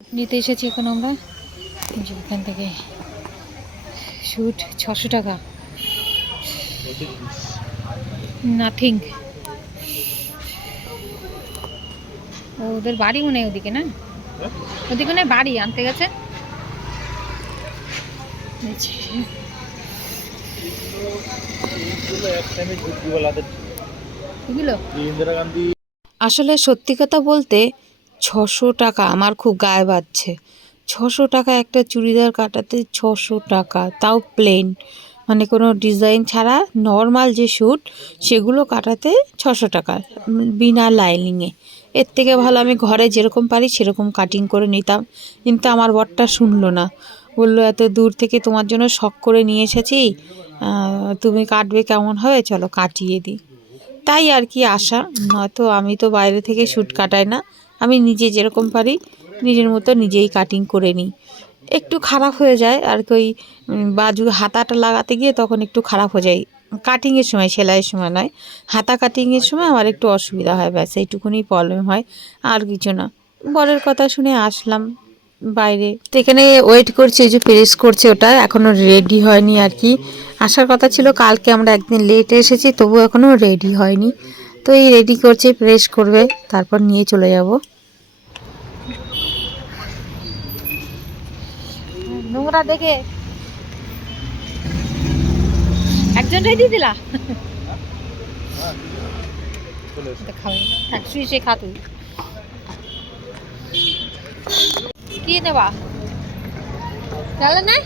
নিতে এসেছি এখন আমরা। যে এখান থেকে শুট ছশো টাকা। নাথিং ওদের বাড়ি মনে হয় ওদিকে না? ওদিকে মনে হয় বাড়ি আনতে গেছে? এগুলো আসলে সত্যি কথা বলতে ছশো টাকা, আমার খুব গায়ে বাজছে ছশো টাকা একটা চুড়িদার কাটাতে ছশো টাকা, তাও প্লেন মানে কোনো ডিজাইন ছাড়া নর্মাল যে শ্যুট সেগুলো কাটাতে ছশো টাকা, বিনা লাইনিংয়ে এর থেকে ভালো আমি ঘরে যেরকম পারি, সেরকম কাটিং করে নিতাম। কিন্তু আমার বরটা শুনলো না। বলল, এত দূর থেকে তোমার জন্য শখ করে নিয়ে এসেছি। তুমি কাটবে কেমন হবে? চলো কাটিয়ে দিই। তাই আর কি আশা। নয়তো আমি তো বাইরে থেকে শ্যুট কাটাই না। আমি নিজে যেরকম পারি, নিজের মতো নিজেই কাটিং করে নিই। একটু খারাপ হয়ে যায় আর কি ওই বাজু হাতাটা লাগাতে গিয়ে তখন একটু খারাপ হয়ে যায়। কাটিংয়ের সময়, সেলাইয়ের সময় নয়। হাতা কাটিংয়ের সময় আমার একটু অসুবিধা হয় ব্যাস, এইটুকুনি প্রবলেম হয়। আর কিছু না। বরের কথা শুনে আসলাম বাইরে। তো এখানে ওয়েট করছে, এই যে প্রেস করছে ওটা এখনও রেডি হয়নি আর কি। আসার কথা ছিল, কালকে আমরা একদিন লেট এসেছি তবু এখনও রেডি হয়নি। তো এই রেডি করছে প্রেস করবে তারপর নিয়ে চলে যাব নোংরা দেখে একজনটাই দিয়ে দিলা তো খাবে থাক শুয়ে শুয়ে খা তুই কি নেবা चलो ना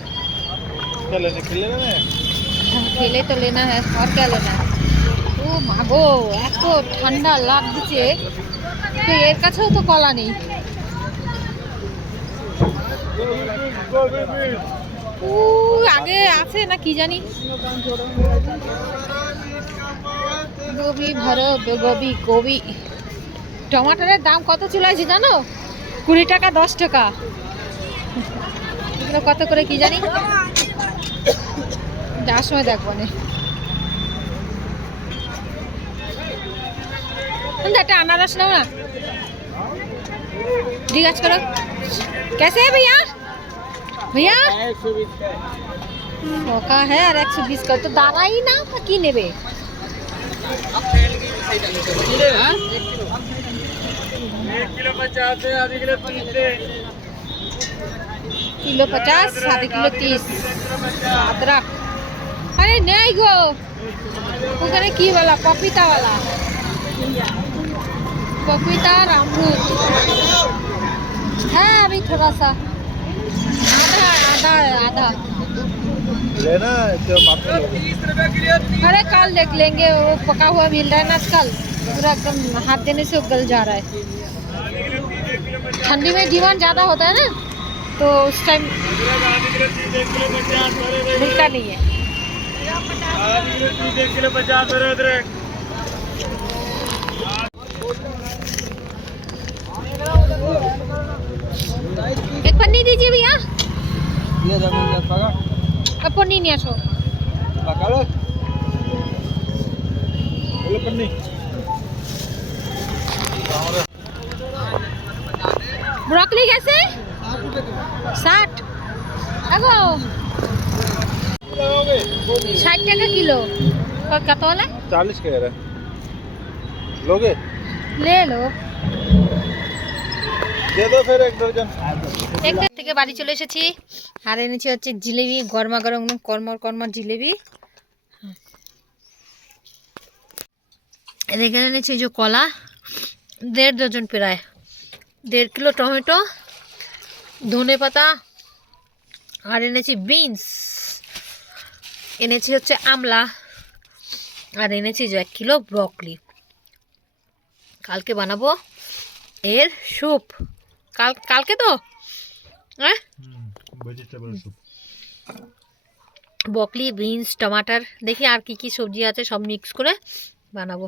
চলে খেলে না खेले तो लेना है और क्या लेना है ও, এত ঠান্ডা লাগছে। তো এর কাছেও তো কলা নেই। আগে আছে না কি জানি। গোবি ভরো গোবি গোবি টমাটারের দাম কত চলেছে জানো? কুড়ি টাকা, দশ টাকা। কত করে কি জানি? যাওয়ার সময় দেখব না। तुम बेटा अनारस लो ना जिगाज करो। कैसे है भैया? भैया? मौका है और एक सौ बीस का। तो दारा ही ना फकी ने बे हाँ? किलो पचास आधा किलो तीस। अदरक। अरे नहीं गो। वो करे की वाला पपीता वाला। पपीता और अमरूद है अभी थोड़ा सा आधा आधा है आधा। लेना है तो अरे कल देख लेंगे वो पका हुआ मिल रहा है ना आजकल पूरा एकदम हाथ देने से गल जा रहा है। ठंडी में जीवन ज़्यादा होता है ना तो उस टाइम मिलता नहीं है। किलो किलो पचास एक पन्नी दीजिए भैया अब पन्नी नहीं आसो पकड़ो पन्नी ब्रोकली कैसे साठ अगो साठ टका किलो और कतौला चालीस कह रहा लोगे ले लो থেকে বাড়ি চলে এসেছি। আর এনেছি হচ্ছে জিলেবি, গরমা গরম কর্মর কর্মর জিলেবি। এদিকে এনেছি যে কলা, দেড় ডজন প্রায়। দেড় কিলো টমেটো, ধনে পাতা, আর এনেছি বিনস। এনেছি হচ্ছে আমলা, আর এনেছি যে এক কিলো ব্রকলি। কালকে বানাবো এর স্যুপ। কাল কালকে তো? হ্যাঁ? বকলি বিনস টমাটার দেখি আর কি কি সবজি আছে সব মিক্স করে বানাবো।